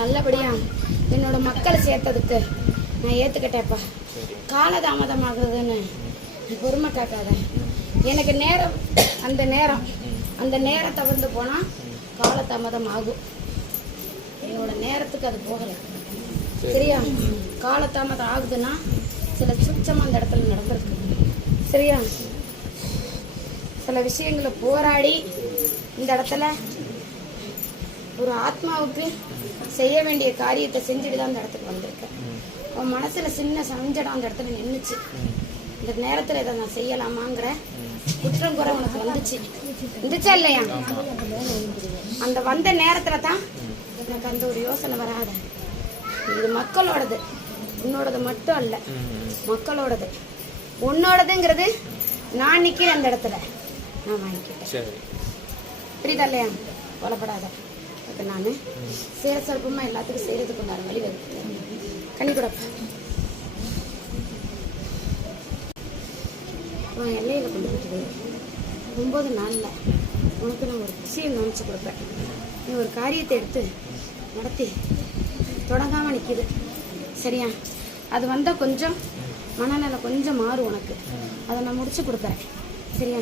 நல்லபடியா என்னோட மக்களை சேர்த்ததுக்கு நான் ஏற்றுக்கிட்டேப்பா. காலதாமதம் ஆகுதுன்னு நீ பொறுமை காக்காத. எனக்கு நேரம் அந்த நேரம் தவிர்த்து போனால் காலதாமதம் ஆகும். என்னோட நேரத்துக்கு அது போகலை. சரியா? காலதாமதம் ஆகுதுன்னா சில சுச்சமாக அந்த இடத்துல நடந்திருக்கு. சரியா? சில விஷயங்களை போராடி இந்த இடத்துல ஒரு ஆத்மாவுக்கு செய்ய வேண்டிய காரியத்தை செஞ்சுட்டு தான் அந்த இடத்துக்கு வந்திருக்கேன். உன் மனசுல சின்ன சஞ்சடம் அந்த இடத்துல நின்றுச்சு. இந்த நேரத்துல இதை நான் செய்யலாமாங்கிற குற்றம் குறை உனக்கு வந்துச்சா இல்லையா? அந்த வந்த நேரத்துல தான் எனக்கு அந்த ஒரு யோசனை வராத. இது மக்களோடது, உன்னோடது மட்டும் அல்ல, மக்களோடது. உன்னோடதுங்கிறது நான் நிக்கிறேன் அந்த இடத்துல, நான் வாங்கிக்கிட்டேன். புரியுதா இல்லையா? கொலைப்படாத. நான் சேர சர்ப்பமா எல்லாத்துக்கும் செய்யறதுக்கு உண்டான வழி வகுக்கிறேன். கண்ணி கூடப்பா எல்லையில கொண்டு போயிட்டு 9 நாள்ல உனக்கு நான் ஒரு விஷயம் நினைச்சு கொடுப்பேன். நீ ஒரு காரியத்தை எடுத்து நடத்தி தொடங்காம நிற்கிது. சரியா? அது வந்தால் கொஞ்சம் மனநிலை கொஞ்சம் மாறும் உனக்கு. அதை நான் முடிச்சு கொடுக்குறேன். சரியா?